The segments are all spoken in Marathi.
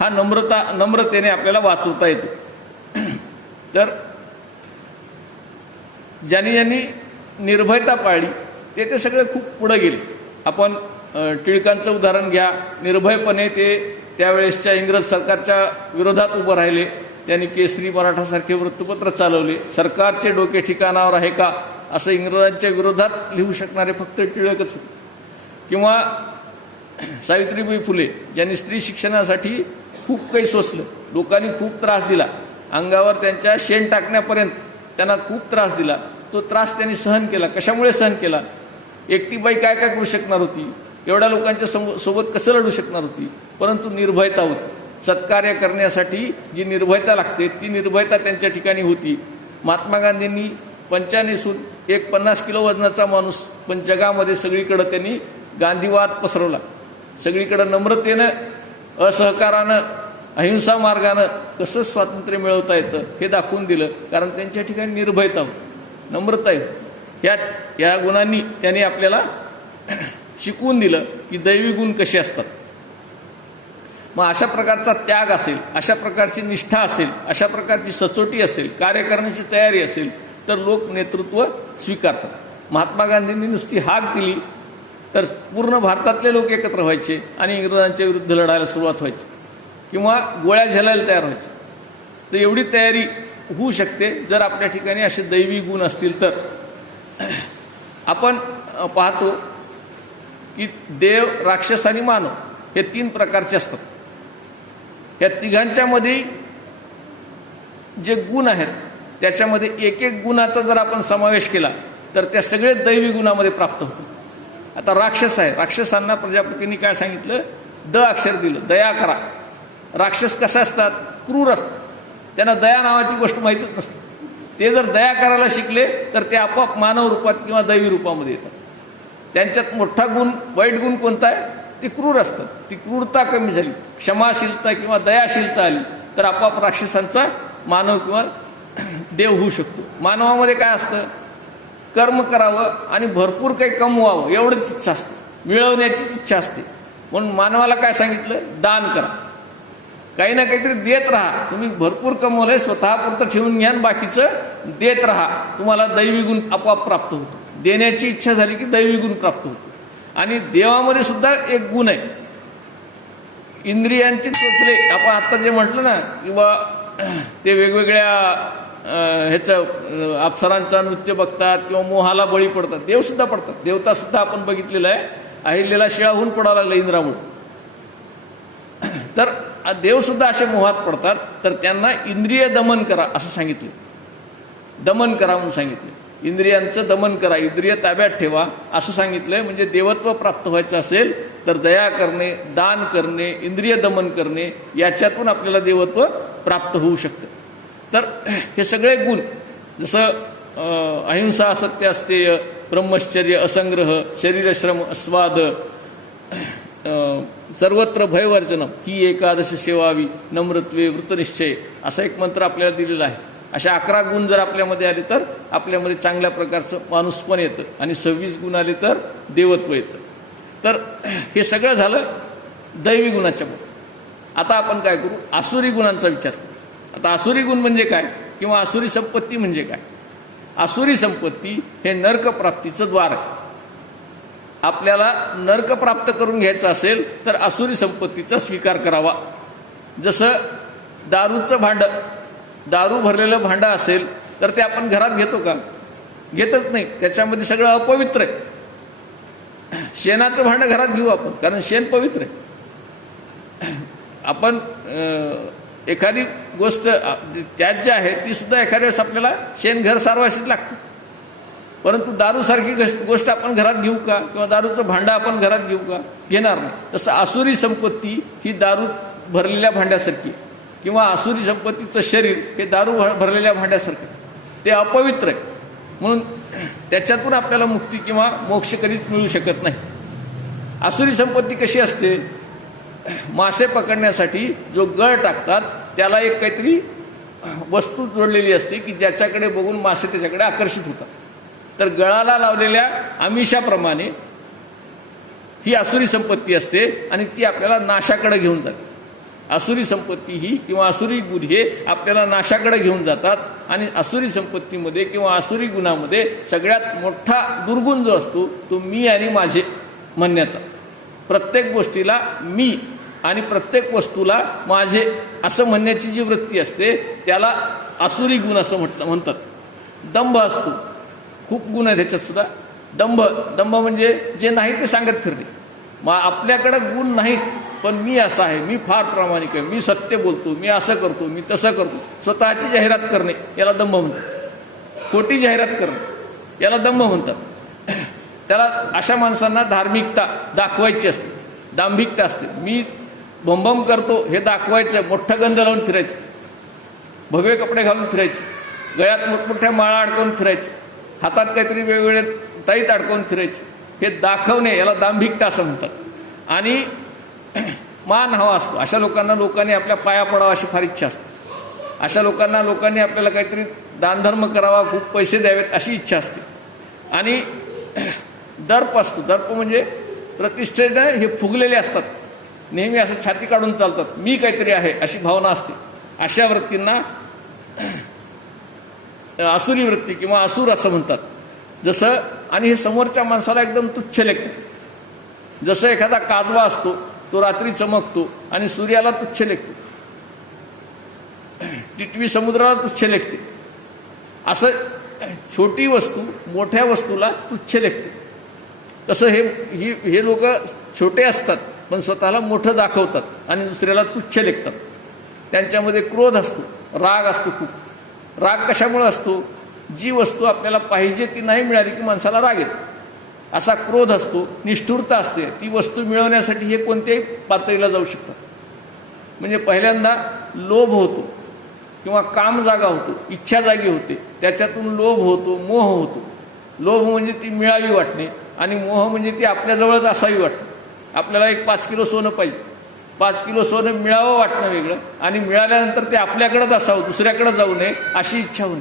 हा नम्रतेने आपल्याला वाचवता येतो। तर ज्यांनी निर्भयता पाळली ते सगळे खूप पुढे गेले। आपण टिळकांचं उदाहरण घ्या, निर्भयपणे ते त्यावेळेसच्या इंग्रज सरकारच्या विरोधात उभं राहिले। त्यांनी केसरी मराठासारखे वृत्तपत्र चालवले। सरकारचे डोके ठिकाणावर आहे का असं इंग्रजांच्या विरोधात लिहू शकणारे फक्त टिळकच होते। किंवा सावित्रीबाई फुले ज्यांनी स्त्री शिक्षणासाठी खूप काही सोसलं, लोकांनी खूप त्रास दिला, अंगावर त्यांच्या शेण टाकण्यापर्यंत त्यांना खूप त्रास दिला। तो त्रास त्यांनी सहन केला। कशामुळे सहन केला? एकटी बाई काय काय करू शकणार होती? एवढ्या लोकांच्या सोबत कसं लढू शकणार होती? परंतु निर्भयता होती। सत्कार्य करण्यासाठी जी निर्भयता लागते ती निर्भयता त्यांच्या ठिकाणी होती। महात्मा गांधींनी पंचा नेसून एक 50 किलो वजनाचा माणूस पण जगामध्ये सगळीकडे त्यांनी गांधीवाद पसरवला। सगळीकडे नम्रतेनं, असहकारानं, अहिंसा मार्गानं कसं स्वातंत्र्य मिळवता येतं हे दाखवून दिलं। कारण त्यांच्या ठिकाणी निर्भयता होती, नम्रता होती। या गुणांनी त्यांनी आपल्याला शिकवून दिलं की दैवी गुण कसे असतात। मग अशा प्रकारचा त्याग असेल, अशा प्रकारची निष्ठा असेल, अशा प्रकारची सचोटी असेल, कार्य करण्याची तयारी असेल तर लोक नेतृत्व स्वीकारतात। महात्मा गांधींनी नुसती हाक दिली तर पूर्ण भारतातले लोक एकत्र व्हायचे आणि इंग्रजांच्या विरुद्ध लढायला सुरुवात व्हायची किंवा गोळ्या झेलायला तयार व्हायचे। तर एवढी तयारी होऊ शकते जर आपल्या ठिकाणी असे दैवी गुण असतील तर। आपण पाहतो की देव, राक्षस आणि मानव हे 3 प्रकारचे असतात। या तिघांच्या मध्ये जे गुण आहेत त्याच्यामध्ये एक एक गुणाचा जर आपण समावेश केला तर त्या सगळे दैवी गुणामध्ये प्राप्त होतो। आता राक्षस आहे, राक्षसांना प्रजापतींनी काय सांगितलं? द अक्षर दिलं, दया करा। राक्षस कसे असतात? क्रूर असतात। त्यांना दया नावाची गोष्ट माहीतच नसते। ते जर दया करायला शिकले तर ते आपोआप मानव रूपात किंवा दैवी रूपामध्ये येतात। त्यांच्यात मोठा गुण, वाईट गुण कोणता आहे? ते क्रूर असतात। ती क्रूरता कमी झाली, क्षमाशीलता किंवा दयाशीलता आली तर आपोआप राक्षसांचा मानव किंवा देव होऊ शकतो। मानवामध्ये काय असतं? कर्म करावं आणि भरपूर काही कमवावं एवढंच इच्छा असते, मिळवण्याचीच इच्छा असते। म्हणून मानवाला काय सांगितलं? दान करा, काही ना काहीतरी देत राहा। तुम्ही भरपूर कमवलंय, स्वतःपुरतं ठेवून घ्या, बाकीचं देत राहा, तुम्हाला दैवी गुण आपोआप प्राप्त होतो। देण्याची इच्छा झाली की दैवी गुण प्राप्त होतो। आणि देवामध्ये सुद्धा एक गुण आहे, इंद्रियांचे चोचले। आपण आता जे म्हटलं ना किंवा ते वेगवेगळ्या ह्याचं अप्सरांचा नृत्य बघतात किंवा मोहाला बळी पडतात, देव सुद्धा पडतात। देवता सुद्धा आपण बघितलेलं आहे, अहिल्याला शिळाहून पडावं लागलं इंद्रामुळे। तर देव सुद्धा असे मोहात पडतात। तर त्यांना इंद्रिय दमन करा असं सांगितलं, दमन करा म्हणून सांगितलं। इंद्रियांचं दमन करा, इंद्रिय ताब्यात ठेवा असं सांगितलंय। म्हणजे देवत्व प्राप्त व्हायचं असेल तर दया करणे, दान करणे, इंद्रिय दमन करणे याच्यातून आपल्याला देवत्व प्राप्त होऊ शकतं। तर हे सगळे गुण, जसं अहिंसा, असत्य, अस्तेय, ब्रह्मचर्य, असंग्रह, शरीरश्रम, अस्वाद, सर्वत्र भयवर्जनम, ही एकादश सेवावी, नम्रत्वे, वृत्तनिश्चय असा एक मंत्र आपल्याला दिलेला आहे। अशा 11 गुण जर आपल्यामध्ये आले तर आपल्यामध्ये चांगल्या प्रकारचं माणूसपण येतं आणि 26 गुण आले तर देवत्व येतं। तर हे सगळं झालं दैवी गुणाच्या मध्ये। आता आपण काय करू? आसुरी गुणांचा विचार करू। आता आसुरी गुण म्हणजे काय किंवा आसुरी संपत्ती म्हणजे काय? आसुरी संपत्ती हे नरक प्राप्तीचं द्वार आहे। आपल्याला नरक प्राप्त करून घ्यायचं असेल तर आसुरी संपत्तीचा स्वीकार करावा। जसं दारूचं भांडं, दारू भरलेलं भांडं असेल तर ते आपण घरात घेतो का? घेतच नाही, त्याच्यामध्ये सगळं अपवित्र आहे। शेणाचं भांडं घरात घेऊ आपण, कारण शेण पवित्र आहे। आपण एखादी गोष्ट त्यात जी आहे ती सुद्धा एखाद्या वेळेस आपल्याला शेण घर सारवायला लागतं, परंतु दारूसारखी गोष्ट आपण घरात घेऊ का? किंवा दारूचं भांडं आपण घरात घेऊ का? घेणार नाही। तसं आसुरी संपत्ती ही दारू भरलेल्या भांड्यासारखी, किंवा आसुरी संपत्तीचं शरीर हे दारू भरलेल्या भांड्यासारखे, ते अपवित्र आहे। म्हणून त्याच्यातून आपल्याला मुक्ती किंवा मोक्ष कधीच मिळू शकत नाही। आसुरी संपत्ती कशी असते? मासे पकडण्यासाठी जो गळ टाकतात त्याला एक काहीतरी वस्तू जोडलेली असते की ज्याच्याकडे बघून मासे त्याच्याकडे आकर्षित होतात। तर गळाला लावलेल्या आमिषाप्रमाणे ही आसुरी संपत्ती असते आणि ती आपल्याला नाशाकडे घेऊन जाते। आसुरी संपत्ती ही किंवा आसुरी गुण हे आपल्याला नाशाकडे घेऊन जातात आणि आसुरी संपत्तीमध्ये किंवा आसुरी गुणामध्ये सगळ्यात मोठा दुर्गुण जो असतो तो मी आणि माझे म्हणण्याचा. प्रत्येक गोष्टीला मी आणि प्रत्येक वस्तूला माझे असं म्हणण्याची जी वृत्ती असते त्याला आसुरी गुण असं म्हणतात. दंभ असतो, खूप गुण आहे त्याच्यात सुद्धा. दंभ म्हणजे जे नाही ते सांगत फिरणे. आपल्याकडे गुण नाहीत पण मी असा आहे, मी फार प्रामाणिक आहे, मी सत्य बोलतो, मी असं करतो, मी तसं करतो, स्वतःची जाहिरात करणे याला दंभ म्हणतात. खोटी जाहिरात करणे याला दंभ म्हणतात. त्याला अशा माणसांना धार्मिकता दाखवायची असते, दांभिकता असते. मी भंभम करतो हे दाखवायचं, मोठं गंध लावून फिरायचं, भगवे कपडे घालून फिरायचे, गळ्यात मोठमोठ्या माळा अडकवून फिरायचे, हातात काहीतरी वेगवेगळे ताईत अडकवून फिरायचे, हे दाखवणे याला दांभिकता असं म्हणतात. आणि मान हवा असतो. अशा लोकांनी आपल्या पाया पडावा अशी फार इच्छा असते. अशा लोकांनी आपल्याला काहीतरी दानधर्म करावा, खूप पैसे द्यावेत अशी इच्छा असते. आणि दर्प असतो. दर्प म्हणजे प्रतिष्ठेनं हे फुगलेले असतात, नेहमी असं छाती काढून चालतात, मी काहीतरी आहे अशी भावना असते. अशा वृत्तींना आसुरी वृत्ती किंवा आसूर असं म्हणतात. जसं आणि हे समोरच्या माणसाला एकदम तुच्छ लेखते. जसं एखादा काजवा असतो, तो रात्री चमकतो आणि सूर्याला तुच्छ लेखतो, टिटवी समुद्राला तुच्छ लेखते. असं छोटी वस्तू मोठ्या वस्तूला तुच्छ लेखते. तसं हे लोक छोटे असतात पण स्वतःला मोठं दाखवतात आणि दुसऱ्याला तुच्छ लेखतात. त्यांच्यामध्ये क्रोध असतो, राग असतो. खूप राग कशामुळे असतो? जी वस्तू आपल्याला पाहिजे ती नाही मिळाली की माणसाला राग येतो, असा क्रोध असतो. निष्ठुरता असते. ती वस्तू मिळवण्यासाठी हे कोणत्याही पातळीला जाऊ शकतात. म्हणजे पहिल्यांदा लोभ होतो किंवा काम जागा होतो, इच्छा जागी होते, त्याच्यातून लोभ होतो, मोह होतो. लोभ म्हणजे ती मिळावी वाटणे आणि मोह म्हणजे ती आपल्याजवळच असावी वाटणे. आपल्याला एक 5 किलो सोनं पाहिजे, 5 किलो सोनं मिळावं वाटणं वेगळं आणि मिळाल्यानंतर ते आपल्याकडेच असावं, दुसऱ्याकडे जाऊ नये अशी इच्छा होणे.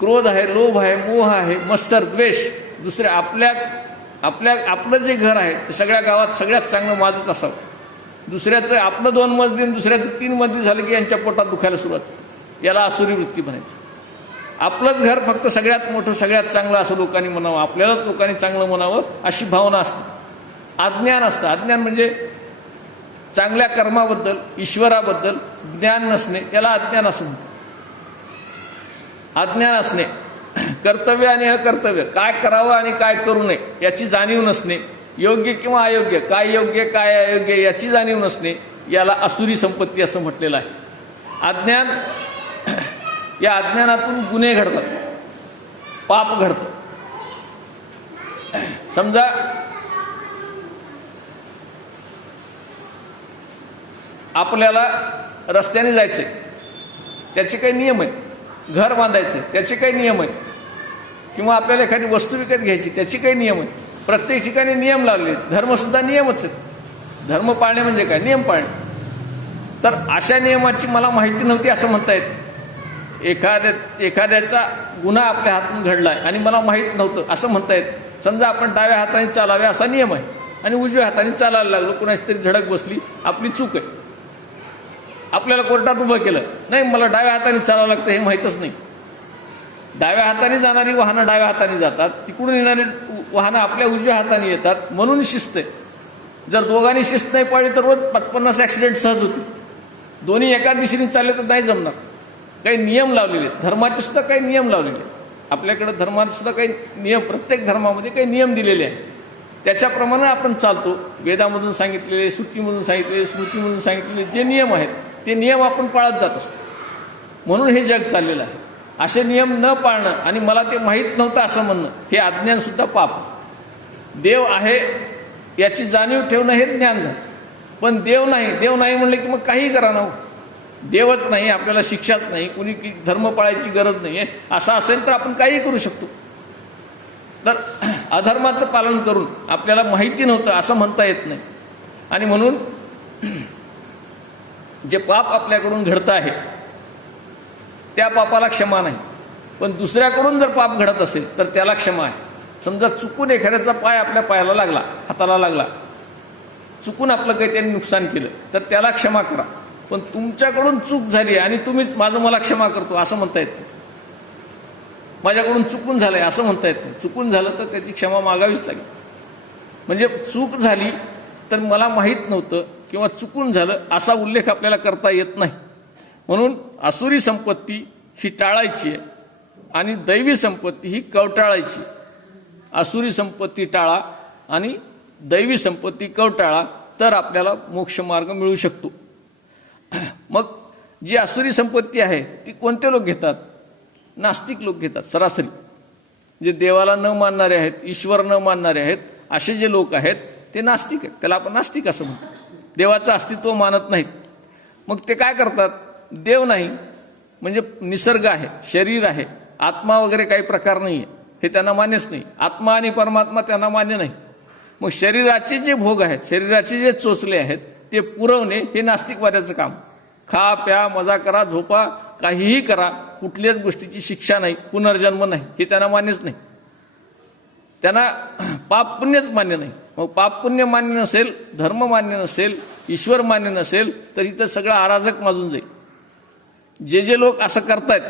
क्रोध आहे, लोभ आहे, मोह आहे, मत्सर, द्वेष. दुसऱ्या आपलं जे घर आहे ते सगळ्या गावात सगळ्यात चांगलं माझंच असावं. दुसऱ्याचं आपलं 2 मजली आणि दुसऱ्याचं 3 मजली झालं की यांच्या पोटात दुखायला सुरुवात होते. याला आसुरी वृत्ती म्हणायची. आपलंच घर फक्त सगळ्यात मोठं सगळ्यात चांगलं असं लोकांनी म्हणावं, आपल्यालाच लोकांनी चांगलं म्हणावं अशी भावना असते. अज्ञान असतं. अज्ञान म्हणजे चांगल्या कर्माबद्दल, ईश्वराबद्दल ज्ञान नसणे याला अज्ञान असं म्हणतात. अज्ञान असणे, कर्तव्य आणि अकर्तव्य, काय करावं आणि काय करू नये याची जाणीव नसणे, योग्य किंवा अयोग्य, काय योग्य काय अयोग्य याची जाणीव नसणे याला आसुरी संपत्ती असं म्हटलेलं आहे. अज्ञान, या अज्ञानातून गुन्हे घडतात, पाप घडतं. समजा आपल्याला रस्त्याने जायचंय, त्याचे काही नियम आहेत. घर बांधायचे त्याचे काही नियम आहेत. किंवा आपल्याला एखादी वस्तू विकत घ्यायची त्याचे काही नियम आहेत. प्रत्येक ठिकाणी नियम लावले. धर्मसुद्धा नियमच आहेत. धर्म पाळणे म्हणजे काय? नियम पाळणे. तर अशा नियमाची मला माहिती नव्हती असं म्हणता येत. एखाद्याचा गुन्हा आपल्या हातून घडलाय आणि मला माहीत नव्हतं असं म्हणता येत. समजा आपण डाव्या हाताने चालावे असा नियम आहे आणि उजव्या हाताने चालायला लागलो, कुणाची तरी धडक बसली, आपली चूक आहे. आपल्याला कोर्टात उभं केलं, नाही मला डाव्या हाताने चालावं लागतं हे माहीतच नाही. डाव्या हाताने जाणारी वाहनं डाव्या हाताने जातात, तिकडून येणारी वाहनं आपल्या उजव्या हाताने येतात, म्हणून शिस्त आहे. जर दोघांनी शिस्त नाही पाळली तर रोज 50 ॲक्सिडेंट सहज होते. दोन्ही एका दिशेने चालले तर नाही जमणार. काही नियम लावलेले आहेत. धर्माचे सुद्धा काही नियम लावलेले आहेत. आपल्याकडे धर्माचे सुद्धा काही नियम, प्रत्येक धर्मामध्ये काही नियम दिलेले आहेत. त्याच्याप्रमाणे आपण चालतो. वेदामधून सांगितलेले, श्रुतीमधून सांगितलेले, स्मृतीमधून सांगितलेले जे नियम आहेत ते नियम आपण पाळत जात असतो. म्हणून हे जग चाललेलं आहे. असे नियम न पाळणं आणि मला ते माहीत नव्हतं असं म्हणणं हे अज्ञान सुद्धा पाप. देव आहे याची जाणीव ठेवणं हे ज्ञान झालं. पण देव नाही म्हणलं की मग काही करा ना. देवच नाही, आपल्याला शिक्षाच नाही, कुणी धर्म पाळायची गरज नाही आहे असं असेल तर आपण काही करू शकतो. तर अधर्माचं पालन करून आपल्याला माहिती नव्हतं असं म्हणता येत नाही. आणि म्हणून जे पाप आपल्याकडून घडतं आहे त्या पापाला क्षमा नाही. पण दुसऱ्याकडून जर पाप घडत असेल तर त्याला क्षमा आहे. समजा चुकून एखाद्याचा पाय आपल्या पायाला लागला, हाताला लागला, चुकून आपलं काही त्यांनी नुकसान केलं तर त्याला क्षमा करा, पण तुमच्याकडून चूक झाली आणि तुम्ही माझं मला क्षमा करतो असं म्हणता येत नाही. माझ्याकडून चुकून झालंय असं म्हणता येत नाही. चुकून झालं तर त्याची क्षमा मागावीच लागेल. म्हणजे चूक झाली तर मला माहीत नव्हतं किंवा चुकून झालं असा उल्लेख आपल्याला करता येत नाही. म्हणून आसुरी संपत्ती ही टाळायची आहे आणि दैवी संपत्ती ही कवटाळायची. आसुरी संपत्ती टाळा आणि दैवी संपत्ती कवटाळा, तर आपल्याला मोक्षमार्ग मिळू शकतो. मग जी आसुरी संपत्ती आहे ती कोणते लोक घेतात? नास्तिक लोक घेतात सरासरी. जे देवाला न मानणारे आहेत, ईश्वर न मानणारे आहेत, असे जे लोक आहेत ते नास्तिक आहेत. त्याला आपण नास्तिक असं म्हणतो. देवाचं अस्तित्व मानत नाहीत. मग ते काय करतात? देव नाही म्हणजे निसर्ग आहे, शरीर आहे, आत्मा वगैरे काही प्रकार नाही आहे हे त्यांना मान्यच नाही. आत्मा आणि परमात्मा त्यांना मान्य नाही. मग शरीराचे जे भोग आहेत, शरीराचे जे चोचले आहेत ते पुरवणे हे नास्तिकवाद्याचं काम. खा प्या मजा करा झोपा काहीही करा, कुठल्याच गोष्टीची शिक्षा नाही, पुनर्जन्म नाही हे त्यांना मान्यच नाही. त्यांना पाप पुण्यच मान्य नाही. मग पाप पुण्य मान्य नसेल, धर्म मान्य नसेल, ईश्वर मान्य नसेल तर इथं सगळं अराजक माजून जाईल. जे लोक असं करतायत,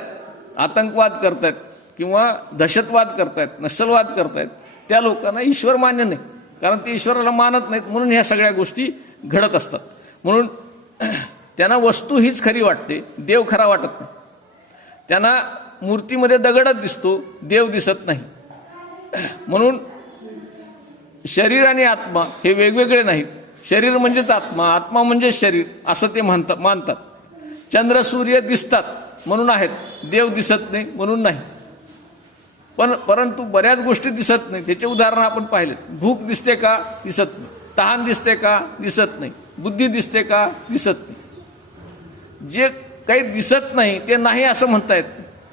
आतंकवाद करतायत किंवा दहशतवाद करतायत, नक्षलवाद करतायत, त्या लोकांना ईश्वर मान्य नाही. कारण ते ईश्वराला मानत नाहीत म्हणून ह्या सगळ्या गोष्टी घडत असतात. म्हणून त्यांना वस्तू हीच खरी वाटते, देव खरा वाटत नाही. त्यांना मूर्तीमध्ये दगडच दिसतो, देव दिसत नाही. म्हणून शरीर आणि आत्मा हे वेगवेगळे नाहीत. शरीर म्हणजेच आत्मा, आत्मा म्हणजेच शरीर असं ते मानतात. चंद्र सूर्य दिसतात म्हणून आहेत, देव दिसत नाही म्हणून नाही. परंतु बऱ्याच गोष्टी दिसत नाही. त्याचे उदाहरण आपण पाहिले. भूक दिसते का? दिसत नाही. तहान दिसते का? दिसत नाही. बुद्धी दिसते का? दिसत नाही. जे काही दिसत नाही ते नाही असं म्हणता येत.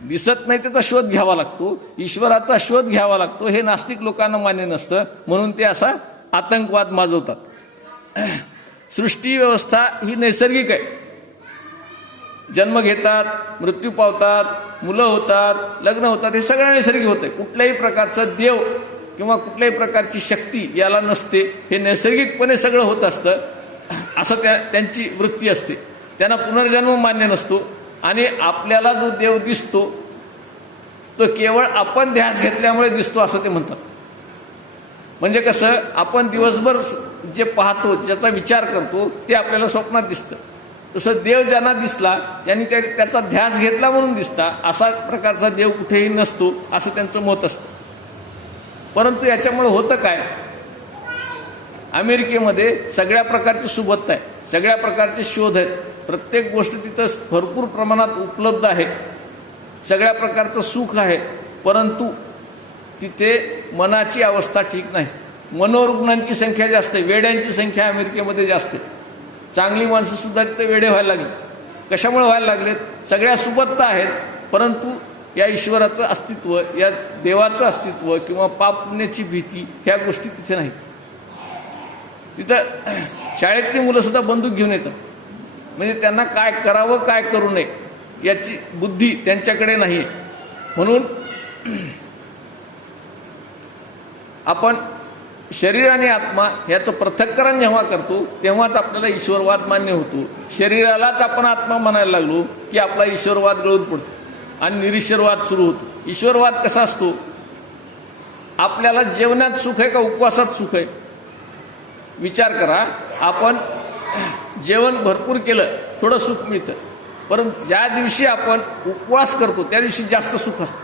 दिसत नाही त्याचा शोध घ्यावा लागतो, ईश्वराचा शोध घ्यावा लागतो. हे नास्तिक लोकांना मान्य नसतं म्हणून ते असा आतंकवाद माजवतात. सृष्टी व्यवस्था ही नैसर्गिक आहे. जन्म घेतात, मृत्यू पावतात, मुलं होतात, लग्न होतात, हे सगळं नैसर्गिक होतंय. कुठल्याही प्रकारचं देव किंवा कुठल्याही प्रकारची शक्ती याला नसते. हे नैसर्गिकपणे सगळं होत असतं असं त्यांची वृत्ती असते. त्यांना पुनर्जन्म मान्य नसतो. आणि आपल्याला जो देव दिसतो तो केवळ आपण ध्यास घेतल्यामुळे दिसतो असं ते म्हणतात. म्हणजे कसं, आपण दिवसभर जे पाहतो, ज्याचा विचार करतो ते आपल्याला स्वप्नात दिसतं. तसं देव ज्यांना दिसला त्यांनी त्याचा ध्यास घेतला म्हणून दिसता, असा प्रकारचा देव कुठेही नसतो असं त्यांचं मत असतं. परंतु याच्यामुळे होतं काय? अमेरिकेमध्ये सगळ्या प्रकारची सुबत्ता आहे, सगळ्या प्रकारचे शोध आहेत, प्रत्येक गोष्ट तिथं भरपूर प्रमाणात उपलब्ध आहे, सगळ्या प्रकारचं सुख आहे. परंतु तिथे मनाची अवस्था ठीक नाही. मनोरुग्णांची संख्या जास्त आहे, वेड्यांची संख्या अमेरिकेमध्ये जास्त आहे. चांगली माणसं सुद्धा तिथे वेडे व्हायला लागली. कशामुळे व्हायला लागलेत? सगळ्या सुबत्ता आहेत परंतु या ईश्वराचं अस्तित्व, या देवाचं अस्तित्व किंवा पाप पुण्याची भीती ह्या गोष्टी तिथे नाहीत. तिथं शाळेतली मुलं सुद्धा बंदूक घेऊन येतात. म्हणजे त्यांना काय करावं काय करू नये याची बुद्धी त्यांच्याकडे नाही आहे. म्हणून आपण शरीर आणि आत्मा याचं पृथक्करण जेव्हा करतो तेव्हाच आपल्याला ईश्वरवाद मान्य होतो. शरीरालाच आपण आत्मा म्हणायला लागलो की आपला ईश्वरवाद गळून पडतो आणि निरीश्वरवाद सुरू होतो. ईश्वरवाद कसा असतो? आपल्याला जेवणात सुख आहे का उपवासात सुख आहे? विचार करा. आपण जेवण भरपूर केलं थोडं सुख मिळतं, परंतु ज्या दिवशी आपण उपवास करतो त्या दिवशी जास्त सुख असतं.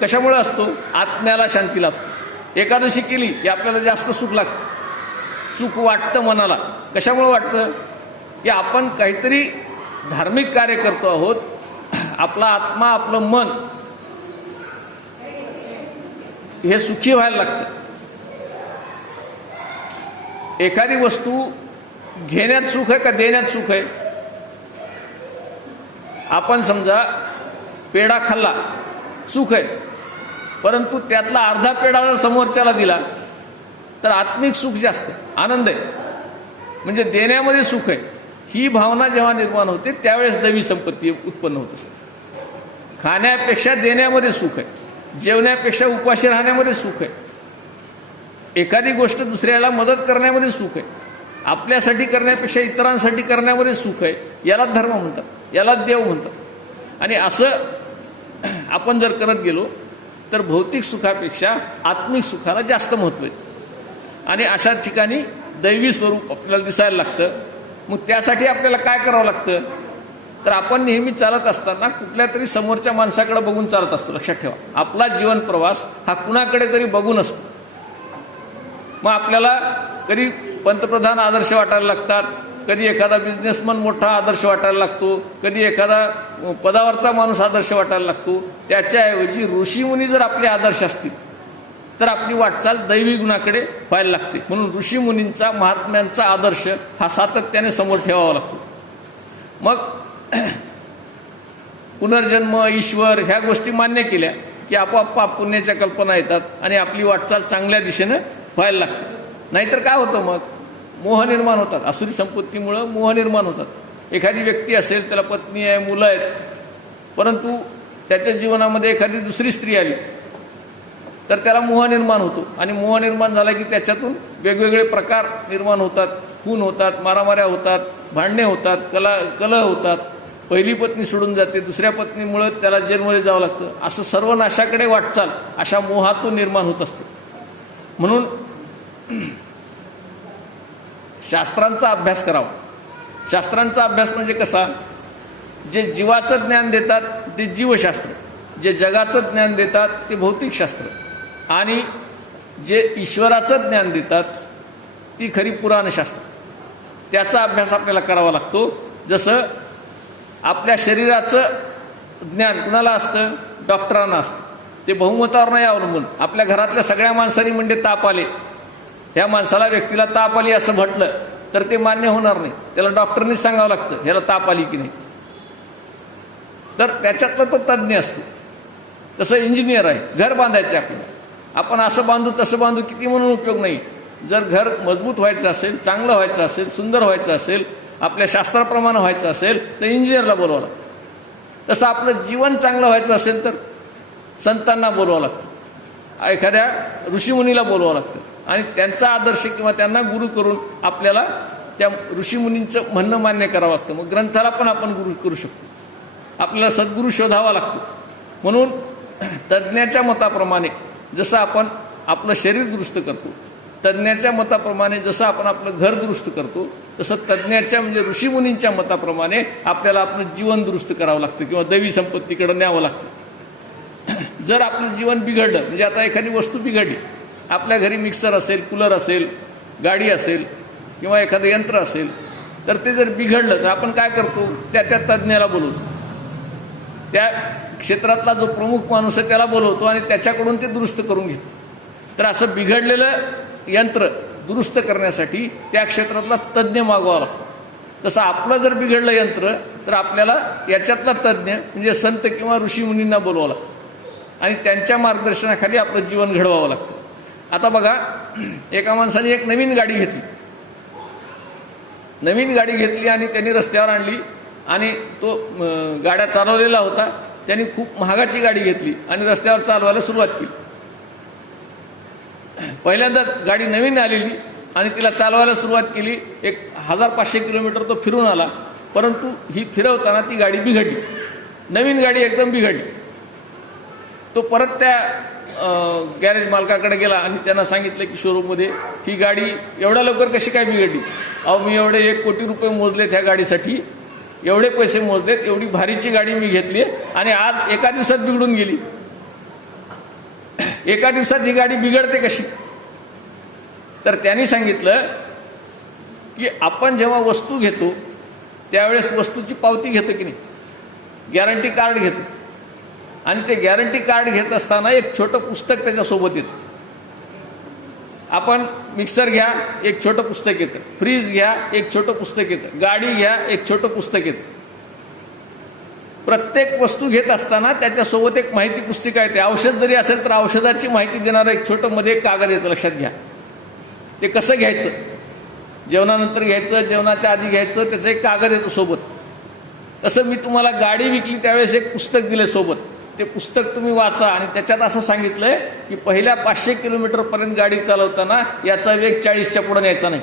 कशामुळे असतो? आत्म्याला शांती लाभते. एकादशी केली की आपल्याला जास्त सुख लागतं, सुख वाटतं मनाला. कशामुळे वाटतं? की आपण काहीतरी धार्मिक कार्य करतो आहोत. आपला आत्मा, आपलं मन हे सुखी व्हायला लागतं. एखादी वस्तू घेण्यात सुख आहे का देण्यात सुख आहे? आपण समजा पेढा खाल्ला, सुख आहे, परंतु त्यातला अर्धा पेढा जर समोरच्याला दिला तर आत्मिक सुख जास्त, आनंद आहे. म्हणजे देण्यामध्ये सुख आहे. ही भावना जेव्हा निर्माण होते त्यावेळेस दैवी संपत्ती उत्पन्न होत असते. खाण्यापेक्षा देण्यामध्ये सुख आहे, जेवण्यापेक्षा उपाशी राहण्यामध्ये सुख आहे, एखादी गोष्ट दुसऱ्याला मदत करण्यामध्ये सुख आहे. आपल्यासाठी करण्यापेक्षा इतरांसाठी करण्यामध्ये सुख आहे. याला धर्म म्हणतात, याला देव म्हणतात. आणि असं आपण जर करत गेलो तर भौतिक सुखापेक्षा आत्मिक सुखाला जास्त महत्त्व आहे. आणि अशा ठिकाणी दैवी स्वरूप आपल्याला दिसायला लागतं. मग त्यासाठी आपल्याला काय करावं लागतं, तर आपण नेहमी चालत असताना कुठल्या तरी समोरच्या माणसाकडे बघून चालत असतो. लक्षात ठेवा, आपला जीवन प्रवास हा कुणाकडे तरी बघून असतो. मग आपल्याला कधी पंतप्रधान आदर्श वाटायला लागतात, कधी एखादा बिझनेसमन मोठा आदर्श वाटायला लागतो, कधी एखादा पदावरचा माणूस आदर्श वाटायला लागतो. त्याच्याऐवजी ऋषीमुनी जर आपले आदर्श असतील तर आपली वाटचाल दैवी गुणाकडे व्हायला लागते. म्हणून ऋषीमुनींचा, महात्म्यांचा आदर्श हा सातत्याने समोर ठेवावा लागतो. मग पुनर्जन्म, ईश्वर ह्या गोष्टी मान्य केल्या की आपोआप पाप पुण्याच्या कल्पना येतात आणि आपली वाटचाल चांगल्या दिशेनं व्हायला लागते. नाहीतर काय होतं, मग मोह निर्माण होतात. आसुरी संपत्तीमुळं मोह निर्माण होतात. एखादी व्यक्ती असेल, त्याला पत्नी आहे, मुलं आहेत, परंतु त्याच्या जीवनामध्ये एखादी दुसरी स्त्री आली तर त्याला मोह निर्माण होतो. आणि मोह निर्माण झाला की त्याच्यातून वेगवेगळे प्रकार निर्माण होतात. खून होतात, मारामाऱ्या होतात, भांडणे होतात, कलह होतात. पहिली पत्नी सोडून जाते, दुसऱ्या पत्नीमुळे त्याला जेलमध्ये जावं लागतं. असं सर्वनाशाकडे वाटचाल अशा मोहातून निर्माण होत असते. म्हणून शास्त्रांचा अभ्यास करावा. शास्त्रांचा अभ्यास म्हणजे कसा, जे जीवाचं ज्ञान देतात ते जीवशास्त्र, जे जगाचं ज्ञान देतात ते भौतिकशास्त्र, आणि जे ईश्वराचं ज्ञान देतात ती खरी पुराणशास्त्र. त्याचा अभ्यास आपल्याला करावा लागतो. जसं आपल्या शरीराचं ज्ञान कुणाला असतं, डॉक्टरांना असतं. ते बहुमतावर नाही अवलंबून. आपल्या घरातल्या सगळ्या माणसांनी म्हणजे ताप आले, ह्या माणसाला, व्यक्तीला ताप आली असं म्हटलं तर ते मान्य होणार नाही. त्याला डॉक्टरनीच सांगावं लागतं ह्याला ताप आली की नाही. तर त्याच्यातला तो तज्ज्ञ असतो. तसं इंजिनियर आहे, घर बांधायचं आपल्याला. आपण असं बांधू तसं बांधू किती म्हणून उपयोग नाही. जर घर मजबूत व्हायचं असेल, चांगलं व्हायचं असेल, सुंदर व्हायचं असेल, आपल्या शास्त्राप्रमाणे व्हायचं असेल तर इंजिनियरला बोलवावं लागतं. तसं आपलं जीवन चांगलं व्हायचं असेल तर संतांना बोलवावं लागतं, एखाद्या ऋषीमुनीला बोलवावं लागतं. आणि त्यांचा आदर्श किंवा त्यांना गुरु करून आपल्याला त्या ऋषीमुनींचं म्हणणं मान्य करावं लागतं. मग ग्रंथाला पण आपण गुरु करू शकतो. आपल्याला सद्गुरू शोधावा लागतो. म्हणून तज्ज्ञाच्या मताप्रमाणे जसं आपण आपलं शरीर दुरुस्त करतो, तज्ज्ञाच्या मताप्रमाणे जसं आपण आपलं घर दुरुस्त करतो, तसं तज्ज्ञाच्या म्हणजे ऋषीमुनींच्या मताप्रमाणे आपल्याला आपलं जीवन दुरुस्त करावं लागतं किंवा दैवी संपत्तीकडे न्यावं लागतं. जर आपलं जीवन बिघडलं, म्हणजे आता एखादी वस्तू बिघडली, आपल्या घरी मिक्सर असेल, कूलर असेल, गाडी असेल किंवा एखादं यंत्र असेल, तर ते जर बिघडलं तर आपण काय करतो, त्या तज्ज्ञाला बोलवतो. त्या क्षेत्रातला जो प्रमुख माणूस आहे त्याला बोलवतो आणि त्याच्याकडून ते दुरुस्त करून घेतो. तर असं बिघडलेलं यंत्र दुरुस्त करण्यासाठी त्या क्षेत्रातला तज्ज्ञ मागवावा लागतो. तसं आपलं जर बिघडलं यंत्र तर आपल्याला याच्यातला तज्ज्ञ म्हणजे संत किंवा ऋषीमुनींना बोलवावं लागतं आणि त्यांच्या मार्गदर्शनाखाली आपलं जीवन घडवावं लागतं. आता बघा, एका माणसाने एक नवीन गाडी घेतली आणि त्यांनी रस्त्यावर आणली आणि तो गाड्या चालवलेला होता. त्यांनी खूप महागाची गाडी घेतली आणि रस्त्यावर चालवायला सुरुवात केली. पहिल्यांदाच गाडी नवीन आलेली आणि तिला चालवायला सुरुवात केली. 1500 किलोमीटर तो फिरून आला, परंतु ही फिरवताना ती गाडी बिघडली. नवीन गाडी एकदम बिघडली. तो परत त्या गॅरेज मालकाकडे गेला आणि त्यांना सांगितलं की शोरूममध्ये, ही गाडी एवढ्या लवकर कशी काय बिघडली? अहो, मी एवढे 1 कोटी रुपये मोजलेत ह्या गाडीसाठी, एवढे पैसे मोजलेत, एवढी भारीची गाडी मी घेतली आणि आज एका दिवसात बिघडून गेली. एका दिवसात ही गाडी बिघडते कशी? तर त्यांनी सांगितलं की आपण जेव्हा वस्तू घेतो त्यावेळेस वस्तूची पावती घेतो की नाही, गॅरंटी कार्ड घेतो. आणि ते गॅरंटी कार्ड घेत असताना एक छोटं पुस्तक त्याच्यासोबत येतं. आपण मिक्सर घ्या, एक छोटं पुस्तक येतं. फ्रीज घ्या, एक छोटं पुस्तक येतं. गाडी घ्या, एक छोटं पुस्तक येतं. प्रत्येक वस्तू घेत असताना त्याच्यासोबत एक माहिती पुस्तिका येते. औषध जरी असेल तर औषधाची माहिती देणारं एक छोटं मध्ये एक कागद येतं. लक्षात घ्या. ते कसं घ्यायचं, जेवणानंतर घ्यायचं, जेवणाच्या आधी घ्यायचं, त्याचं एक कागद येतो सोबत. तसं मी तुम्हाला गाडी विकली त्यावेळेस एक पुस्तक दिलं सोबत. ते पुस्तक तुम्ही वाचा आणि त्याच्यात असं सांगितलंय की पहिल्या 500 किलोमीटरपर्यंत गाडी चालवताना याचा वेग 40च्या पुढे न्यायचा नाही.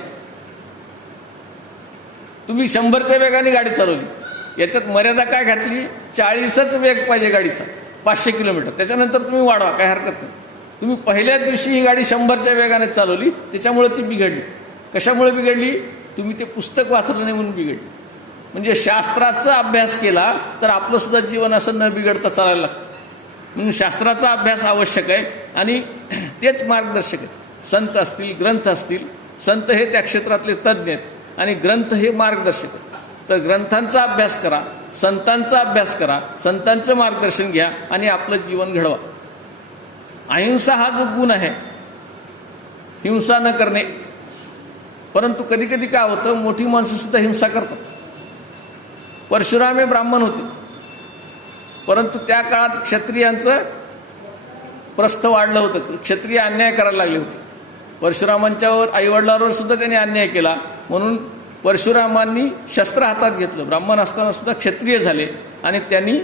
तुम्ही 100च्या वेगाने गाडी चालवली, याच्यात मर्यादा काय घातली, 40च वेग पाहिजे गाडीचा 500 किलोमीटर, त्याच्यानंतर तुम्ही वाढवा, काय हरकत नाही. तुम्ही पहिल्या दिवशी ही गाडी 100च्या वेगाने चालवली, त्याच्यामुळे ती बिघडली. कशामुळे बिघडली, तुम्ही ते पुस्तक वाचलं नाही म्हणून बिघडली. म्हणजे शास्त्राचा अभ्यास केला तर आपलं सुद्धा जीवन असं न बिघडता चालायला लागतं. म्हणून शास्त्राचा अभ्यास आवश्यक आहे आणि तेच मार्गदर्शक आहेत. संत असतील, ग्रंथ असतील, संत हे त्या क्षेत्रातले तज्ज्ञ आहेत आणि ग्रंथ हे मार्गदर्शक आहेत. तर ग्रंथांचा अभ्यास करा, संतांचा अभ्यास करा, संतांचं मार्गदर्शन घ्या आणि आपलं जीवन घडवा. अहिंसा हा जो गुण आहे, हिंसा न करणे, परंतु कधी कधी काय होतं, मोठी माणसं सुद्धा हिंसा करतात. परशुराम हे ब्राह्मण होते, परंतु त्या काळात क्षत्रियांचं प्रस्थ वाढलं होतं, क्षत्रिय अन्याय करायला लागले होते. परशुरामांच्यावर, आईवडिलांवर सुद्धा त्यांनी अन्याय केला. म्हणून परशुरामांनी शस्त्र हातात घेतलं, ब्राह्मण असताना सुद्धा क्षत्रिय झाले आणि त्यांनी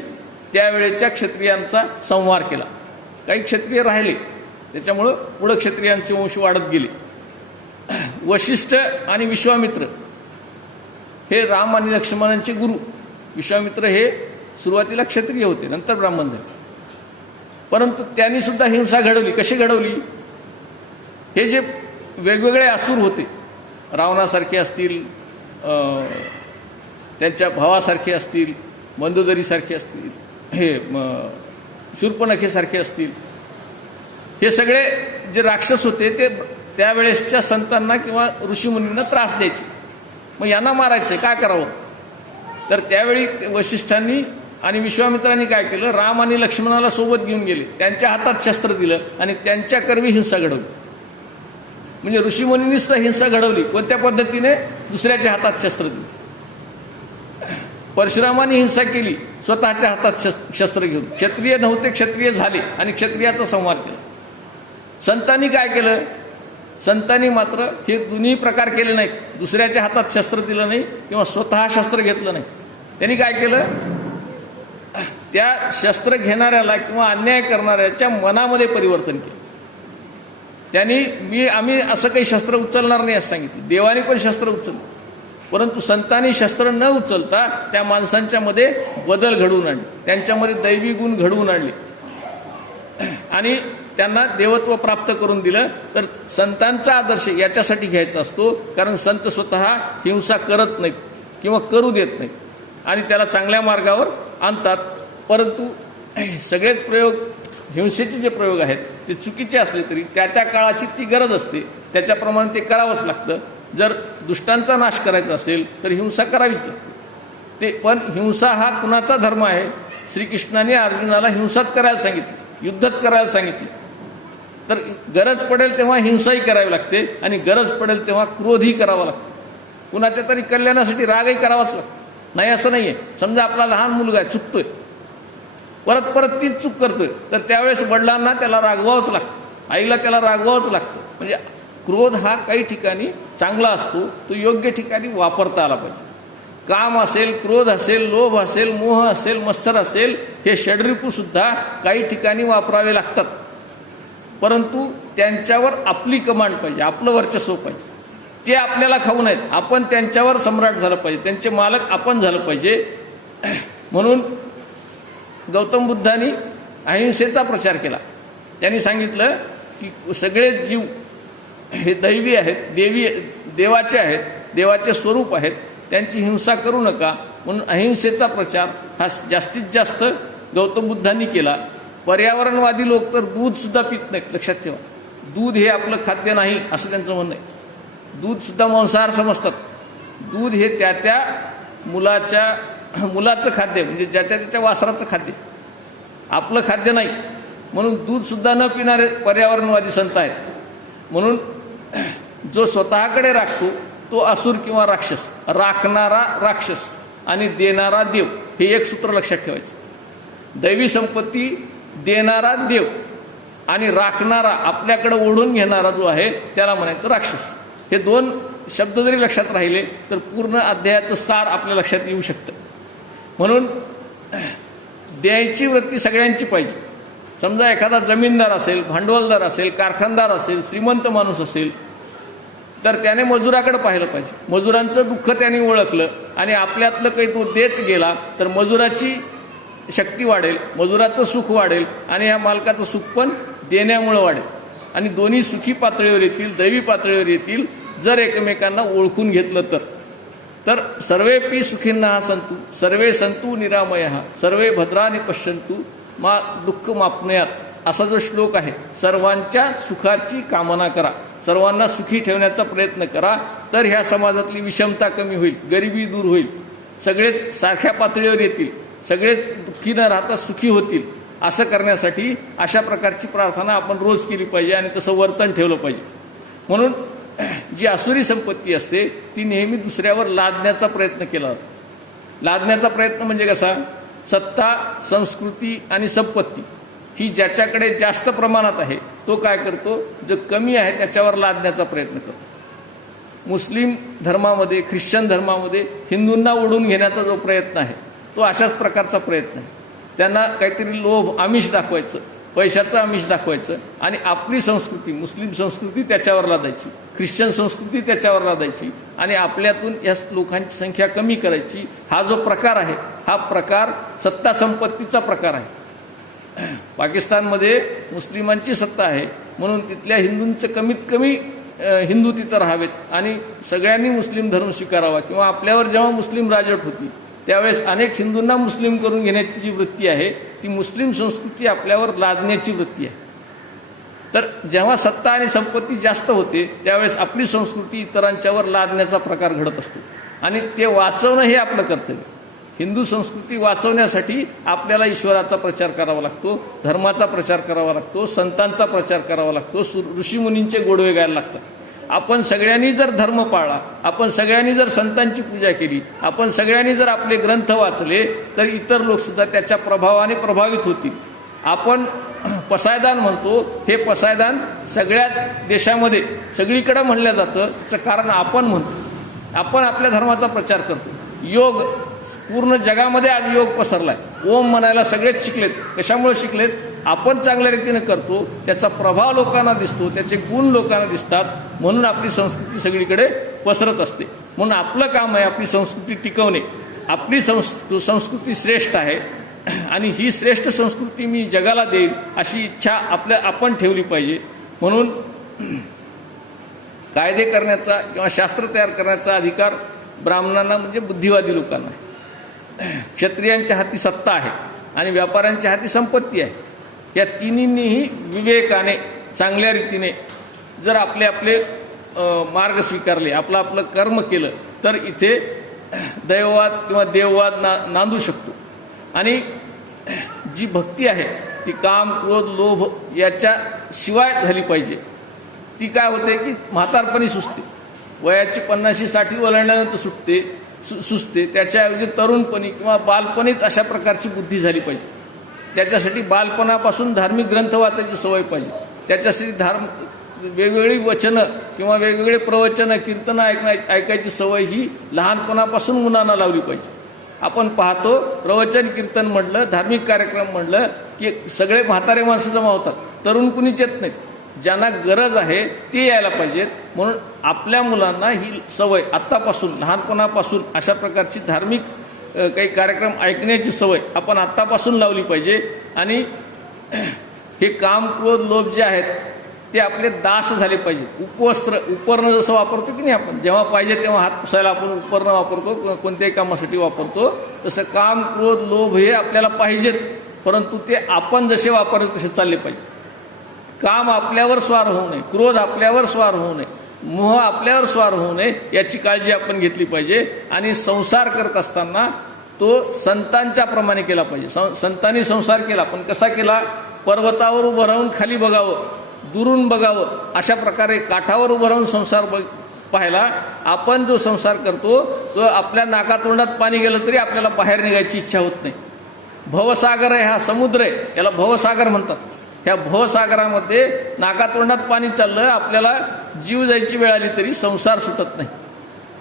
त्यावेळेच्या क्षत्रियांचा संहार केला. काही क्षत्रिय राहिले, त्याच्यामुळं पुढं क्षत्रियांचे वंश वाढत गेले. वशिष्ठ आणि विश्वामित्र हे राम आणि लक्ष्मणांचे गुरु. विश्वामित्र हे सुरुवातीला क्षत्रिय होते, नंतर ब्राह्मण झाले, परंतु त्यांनी सुद्धा हिंसा घडवली. कशी घडवली, हे जे वेगवेगळे असुर होते, रावणासारखे असतील, त्यांच्या भावासारखे असतील, मंदोदरीसारखे असतील, हे शूर्पणखेसारखे असतील, हे सगळे जे राक्षस होते ते त्यावेळेसच्या संतांना किंवा ऋषीमुनींना त्रास द्यायचे. मग यांना मारायचं, काय करावं. तर त्यावेळी वशिष्ठांनी आणि विश्वामित्रांनी काय केलं, राम आणि लक्ष्मणाला सोबत घेऊन गेले, त्यांच्या हातात शस्त्र दिलं आणि त्यांच्या कर्मी हिंसा घडवली. म्हणजे ऋषीमुनींनी सुद्धा हिंसा घडवली. कोणत्या पद्धतीने, दुसऱ्याच्या हातात शस्त्र दिलं. परशुरामांनी हिंसा केली, स्वतःच्या हातात शस्त्र घेऊन. क्षत्रिय नव्हते, क्षत्रिय झाले आणि क्षत्रियाचा संहार केला. संतांनी काय केलं, संतांनी मात्र हे दोन्ही प्रकार केले नाहीत. दुसऱ्याच्या हातात शस्त्र दिलं नाही किंवा स्वतः शस्त्र घेतलं नाही. त्यांनी काय केलं, त्या शस्त्र घेणाऱ्याला किंवा अन्याय करणाऱ्याच्या मनामध्ये परिवर्तन केलं. त्यांनी आम्ही असं काही शस्त्र उचलणार नाही असं सांगितलं. देवाने पण शस्त्र उचललं, परंतु संतांनी शस्त्र न उचलता त्या माणसांच्या मध्ये बदल घडवून आणले, त्यांच्यामध्ये दैवी गुण घडवून आणले आणि त्यांना देवत्व प्राप्त करून दिलं. तर संतांचा आदर्श याच्यासाठी घ्यायचा असतो, कारण संत स्वतः हिंसा करत नाहीत किंवा करू देत नाहीत आणि त्याला चांगल्या मार्गावर आणतात. परंतु सगळेच प्रयोग, हिंसेचे जे प्रयोग आहेत ते चुकीचे असले तरी त्या त्या काळाची ती गरज असते, त्याच्याप्रमाणे ते करावंच लागतं. जर दुष्टांचा नाश करायचा असेल तर हिंसा करावीच लागते. ते पण हिंसा हा कुणाचा धर्म आहे. श्रीकृष्णाने अर्जुनाला हिंसाच करायला सांगितली, युद्धच करायला सांगितली. तर गरज पडेल तेव्हा हिंसाही करावी लागते आणि गरज पडेल तेव्हा क्रोधही करावा लागतो. कुणाच्या तरी कल्याणासाठी रागही करावाच लागतो. नाही असं नाहीये, समजा आपला लहान मुलगा आहे, चुकतोय, परत परत तीच चूक करतोय, तर त्यावेळेस वडिलांना त्याला रागवावंच लागतं, आईला त्याला रागवावंच लागतं. म्हणजे क्रोध हा काही ठिकाणी चांगला असतो, तो योग्य ठिकाणी वापरता आला पाहिजे. काम असेल, क्रोध असेल, लोभ असेल, मोह असेल, मत्सर असेल, हे षड्रिपू सुद्धा काही ठिकाणी वापरावे लागतात. परंतु त्यांच्यावर आपली कमांड पाहिजे, आपलं वर्चस्व पाहिजे. ते आपल्याला खाऊ नयेत, आपण त्यांच्यावर सम्राट झालं पाहिजे, त्यांचे मालक आपण झालं पाहिजे. म्हणून गौतम बुद्धांनी अहिंसेचा प्रचार केला. त्यांनी सांगितलं की सगळे जीव हे दैवी आहेत, देवाचे आहेत, देवाचे स्वरूप आहेत, त्यांची हिंसा करू नका. म्हणून अहिंसेचा प्रचार हा जास्तीत जास्त गौतम बुद्धांनी केला. पर्यावरणवादी लोक तर दूध सुद्धा पित नाहीत, लक्षात ठेवा. दूध हे आपलं खाद्य नाही असं त्यांचं म्हणणं आहे. दूध सुद्धा मांसाहार समजतात. दूध हे त्या त्या मुलाचं खाद्य, म्हणजे ज्याच्या त्याच्या वासराचं खाद्य, आपलं खाद्य नाही. म्हणून दूध सुद्धा न पिणारे पर्यावरणवादी संत आहेत. म्हणून जो स्वतःकडे राखतो तो असुर किंवा राक्षस, राखणारा राक्षस आणि देणारा देव, हे एक सूत्र लक्षात ठेवायचं. दैवी संपत्ती देणारा देव आणि राखणारा, आपल्याकडे ओढून घेणारा जो आहे त्याला म्हणायचं राक्षस. हे दोन शब्द जरी लक्षात राहिले तर पूर्ण अध्यायाचं सार आपल्या लक्षात येऊ शकतं. म्हणून द्यायची वृत्ती सगळ्यांची पाहिजे. समजा एखादा जमीनदार असेल, भांडवलदार असेल, कारखानदार असेल, श्रीमंत माणूस असेल, तर त्याने मजुराकडे पाहिलं पाहिजे, मजुरांचं दुःख त्याने ओळखलं आणि आपल्यातलं काही तो देत गेला तर मजुराची शक्ती वाढेल, मजुराचं सुख वाढेल आणि या मालकाचं सुख पण देण्यामुळं वाढेल आणि दोन्ही सुखी पातळीवर येतील, दैवी पातळीवर येतील जर एकमेकांना ओळखून घेतलं तर सर्वेपि सुखिनः सन्तु सर्वे सन्तु निरामयः सर्वे भद्राणि पश्यन्तु मा दुःख मापनयात असा जो श्लोक आहे, सर्वांच्या सुखाची कामना करा, सर्वांना सुखी ठेवण्याचा प्रयत्न करा, तर ह्या समाजातली विषमता कमी होईल, गरिबी दूर होईल, सगळेच सारख्या पातळीवर येतील, सगळेच दुःखी न राहता सुखी होतील. असं करण्यासाठी अशा प्रकारची प्रार्थना आपण रोज केली पाहिजे आणि तसं वर्तन ठेवलं पाहिजे. म्हणून जी आसुरी संपत्ती असते ती नेहमी दुसऱ्यावर लादण्याचा प्रयत्न केला जातो. लादण्याचा प्रयत्न म्हणजे कसा, सत्ता, संस्कृती आणि संपत्ती ही ज्याच्याकडे जास्त प्रमाणात आहे तो काय करतो, जो कमी आहे त्याच्यावर लादण्याचा प्रयत्न करतो. मुस्लिम धर्मामध्ये, ख्रिश्चन धर्मामध्ये हिंदूंना ओढून घेण्याचा जो प्रयत्न आहे तो अशाच प्रकारचा प्रयत्न आहे. त्यांना काहीतरी लोभ, आमिष दाखवायचं, पैशाचं आमिष दाखवायचं आणि आपली संस्कृती, मुस्लिम संस्कृती त्याच्यावर लादायची, ख्रिश्चन संस्कृती त्याच्यावर लादायची आणि आपल्यातून या लोकांची संख्या कमी करायची. हा जो प्रकार आहे हा प्रकार सत्ता संपत्तीचा प्रकार आहे. पाकिस्तानमध्ये मुस्लिमांची सत्ता आहे म्हणून तिथल्या हिंदूंचं कमीत कमी हिंदू तिथं राहावेत आणि सगळ्यांनी मुस्लिम धर्म स्वीकारावा. किंवा आपल्यावर जेव्हा मुस्लिम राजवट होती त्यावेळेस अनेक हिंदूंना मुस्लिम करून घेण्याची जी वृत्ती आहे ती मुस्लिम संस्कृती आपल्यावर लादण्याची वृत्ती आहे. तर जेव्हा सत्ता आणि संपत्ती जास्त होते त्यावेळेस आपली संस्कृती इतरांच्यावर लादण्याचा प्रकार घडत असतो आणि ते वाचवणं हे आपलं कर्तव्य. हिंदू संस्कृती वाचवण्यासाठी आपल्याला ईश्वराचा प्रचार करावा लागतो, धर्माचा प्रचार करावा लागतो, संतांचा प्रचार करावा लागतो, ऋषीमुनींचे गोडवे गायला लागतात. आपण सगळ्यांनी जर धर्म पाळला, आपण सगळ्यांनी जर संतांची पूजा केली, आपण सगळ्यांनी जर आपले ग्रंथ वाचले तर इतर लोकसुद्धा त्याच्या प्रभावाने प्रभावित होतील. आपण पसायदान म्हणतो, हे पसायदान सगळ्या देशामध्ये सगळीकडे म्हणलं जातं, त्याचं कारण आपण म्हणतो, आपण आपल्या धर्माचा प्रचार करतो. योग पूर्ण जगामध्ये आज योग पसरलाय, ओम म्हणायला सगळेच शिकलेत. कशामुळे शिकलेत, आपण चांगल्या रीतीने करतो, त्याचा प्रभाव लोकांना दिसतो, त्याचे गुण लोकांना दिसतात, म्हणून आपली संस्कृती सगळीकडे पसरत असते. म्हणून आपलं काम आहे आपली संस्कृती टिकवणे. आपली संस्कृती श्रेष्ठ आहे आणि ही श्रेष्ठ संस्कृती मी जगाला देईल अशी इच्छा आपण ठेवली पाहिजे. म्हणून कायदे करण्याचा किंवा शास्त्र तयार करण्याचा अधिकार ब्राह्मणांना म्हणजे बुद्धिवादी लोकांना आहे. क्षत्रियांच्या हाती सत्ता आहे आणि व्यापाऱ्यांच्या हाती संपत्ती आहे. या तिन्हींनीही विवेकाने, चांगल्या रीतीने जर आपले आपले मार्ग स्वीकारले, आपलं आपलं कर्म केलं तर इथे दैववाद किंवा देववाद नांदू शकतो. आणि जी भक्ती आहे ती काम, क्रोध, लोभ याच्या शिवाय झाली पाहिजे. ती काय होते की म्हातारपणी सुचते, वयाची 50-60 ओलांडल्यानंतर सुचते. त्याच्याऐवजी तरुणपणी किंवा बालपणीच अशा प्रकारची बुद्धी झाली पाहिजे. त्याच्यासाठी बालपणापासून धार्मिक ग्रंथ वाचायची सवय पाहिजे. त्याच्यासाठी वेगवेगळी वचनं किंवा वेगवेगळे प्रवचनं, कीर्तनं ऐकायची सवय ही लहानपणापासून मुलांना लावली पाहिजे. आपण पाहतो प्रवचन, कीर्तन म्हटलं, धार्मिक कार्यक्रम म्हटलं की सगळे म्हातारे माणसं जमा होतात, तरुण कुणीच येत नाहीत. ज्यांना गरज आहे ते यायला पाहिजेत. म्हणून आपल्या मुलांना ही सवय आत्तापासून, लहानपणापासून अशा प्रकारची धार्मिक काही कार्यक्रम ऐकण्याची सवय आपण आत्तापासून लावली पाहिजे. आणि हे काम, क्रोध, लोभ जे आहेत ते आपले दास झाले पाहिजे. उपकरणं जसं वापरतो की नाही आपण, जेव्हा पाहिजे तेव्हा हात पुसायला आपण उपकरणं वापरतो, कोणत्याही कामासाठी वापरतो, तसं काम, क्रोध, लोभ हे आपल्याला पाहिजेत, परंतु ते आपण जसे वापरतो तसे चालले पाहिजे. काम आपल्यावर स्वार होऊ नये, क्रोध आपल्यावर स्वार होऊ नये, मोह आपल्यावर स्वार होऊ नये याची काळजी आपण घेतली पाहिजे. आणि संसार करत असताना तो संतांच्या प्रमाणे केला पाहिजे. संतांनी संसार केला, पण कसा केला, पर्वतावर उभं राहून खाली बघावं, दुरून बघावं, अशा प्रकारे काठावर उभं राहून संसार पाहायला. आपण जो संसार करतो तो आपल्या नाकातोंडात पाणी गेलं तरी आपल्याला बाहेर निघायची इच्छा होत नाही. भवसागर आहे, हा समुद्र आहे, याला भवसागर म्हणतात. ह्या भवसागरामध्ये नाकातोंडात पाणी चाललं, आपल्याला जीव जायची वेळ आली तरी संसार सुटत नाही.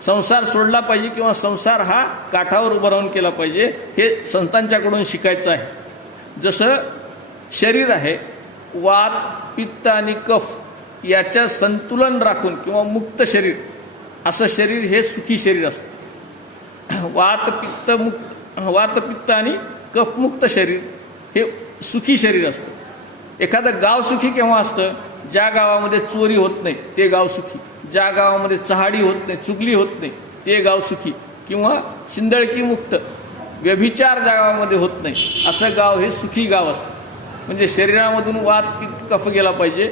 संसार सोडला पाहिजे किंवा संसार हा काठावर उभं राहून केला पाहिजे. हे संतांच्याकडून शिकायचं आहे. जसं शरीर आहे, वात, पित्त आणि कफ याच्या संतुलन राखून किंवा मुक्त शरीर, असं शरीर हे सुखी शरीर असतं. वात पित्त आणि कफमुक्त शरीर हे सुखी शरीर असतं. एखादं गाव सुखी केव्हा असतं? ज्या गावामध्ये चोरी होत नाही ते गाव सुखी, ज्या गावामध्ये चहाडी होत नाही, चुगली होत नाही ते गाव सुखी, किंवा शिंदळकी मुक्त, व्यभिचार ज्या गावामध्ये होत नाही असं गाव हे सुखी गाव असतं. म्हणजे शरीरामधून वात पित्त कफ गेला पाहिजे,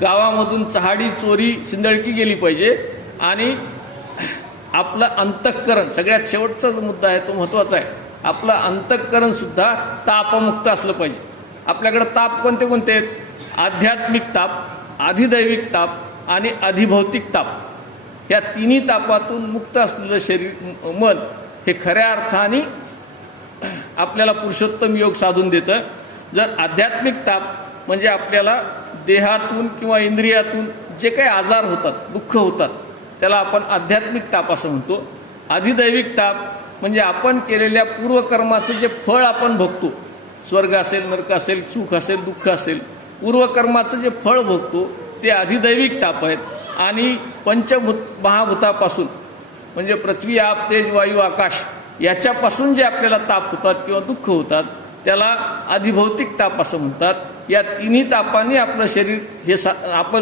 गावामधून चहाडी चोरी शिंदळकी गेली पाहिजे, आणि आपलं अंतःकरण, सगळ्यात शेवटचा जो मुद्दा आहे तो महत्त्वाचा आहे, आपलं अंतःकरण सुद्धा तापमुक्त असलं पाहिजे. आपल्याकडे ताप कोणते कोणते आहेत? आध्यात्मिक ताप, अधिदैविक ताप आणि अधिभौतिक ताप. या तिन्ही तापातून मुक्त असलेलं शरीर, मन हे खऱ्या अर्थाने आपल्याला पुरुषोत्तम योग साधून देतं. जर आध्यात्मिक ताप म्हणजे आपल्याला देहातून किंवा इंद्रियातून जे काही आजार होतात, दुःख होतात, त्याला आपण आध्यात्मिक ताप असं म्हणतो. अधिदैविक ताप म्हणजे आपण केलेल्या पूर्वकर्माचं जे फळ आपण भोगतो, स्वर्ग असेल, नरक असेल, सुख असेल, दुःख असेल, पूर्वकर्माचं जे फळ भोगतो ते अधिदैविक ताप आहेत. आणि पंचभूत महाभूतापासून म्हणजे पृथ्वी, आप, तेज, वायू, आकाश याच्यापासून जे आपल्याला ताप होतात किंवा दुःख होतात त्याला अधिभौतिक ताप असं म्हणतात. या तिन्ही तापांनी आपलं शरीर हे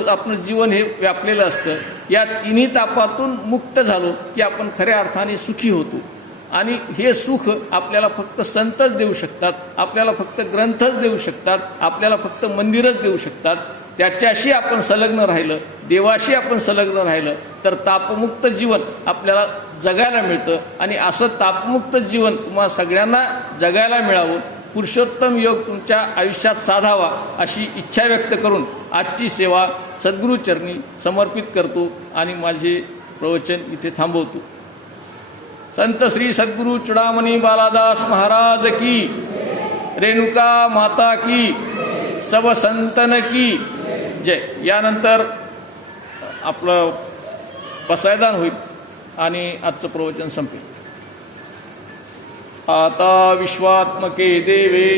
आपलं जीवन हे व्यापलेलं असतं. या तिन्ही तापातून मुक्त झालो की आपण खऱ्या अर्थाने सुखी होतो. आणि हे सुख आपल्याला फक्त संतच देऊ शकतात, आपल्याला फक्त ग्रंथच देऊ शकतात, आपल्याला फक्त मंदिरच देऊ शकतात. त्याच्याशी आपण संलग्न राहिलं, देवाशी आपण संलग्न राहिलं तर तापमुक्त जीवन आपल्याला जगायला मिळतं. आणि असं तापमुक्त जीवन तुम्हाला सगळ्यांना जगायला मिळावं, पुरुषोत्तम योग तुमच्या आयुष्यात साधावा अशी इच्छा व्यक्त करून आजची सेवा सद्गुरूचरणी समर्पित करतो आणि माझे प्रवचन इथे थांबवतो. संत श्री सद्गुरु चुडामणी बालादास महाराज की, रेणुका माता की, सब संतन की जय. यानंतर आपलं पसायदान होईल आणि आजचं प्रवचन संपेल. आता विश्वात्मके देवे,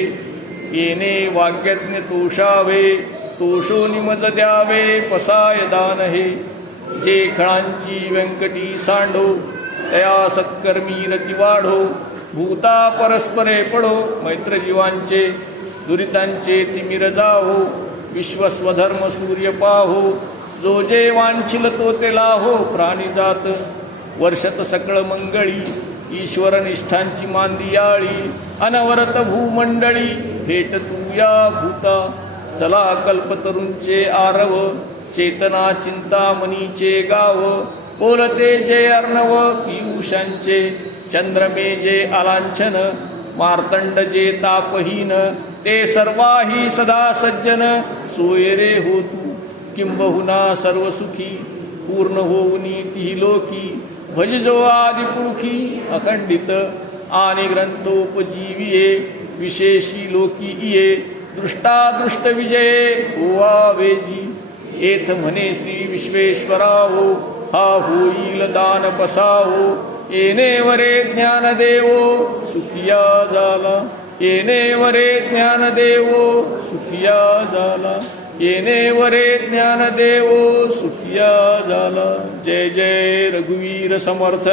येणे वाक्यज्ञ तोषावे, तोषो निमज द्यावे पसायदान हे. जे खळांची व्यंकटी सांडो, तया सत्कर्मी रती वाढो. भूता परस्परे पडो, मैत्र जीवांचे दुरितांचे तिमिर जाहो. विश्वस्वधर्म सूर्य पाहो, जो जे वांछिल तो ते लाहो. प्राणी जात वर्षत सकळ मंगळी, ईश्वर निष्ठांची मांदियाळी. अनवरत भूमंडळी, भेट तू या भूता. चला कल्पतरूंचे आरव, चेतना चिंतामणीचे गाव. बोलते जे अर्णव पियुषांचे, चंद्रमे जे आलांछन. मार्तंड जे तापहीन, ते सर्वाही सदा सज्जन. सोय रे हो तू किंबहुना सर्वसुखी, पूर्ण होऊनी ती लोकी. भज जो आदिपुरुखी, अखंडित आणि ग्रंथोपजीविये. विशेषी लोकी इये, दृष्टादृष्ट विजये होवा वेजी. एथ म्हणे श्री विश्वेश्वरावो, हा होईल दान पसावो. येणे वरे ज्ञान देवो, सुखिया झाला. येणे वरे ज्ञान देवो, सुखिया झाला. येणे वरे ज्ञान देवो, सुखिया झाला. जय जय रघुवीर समर्थ.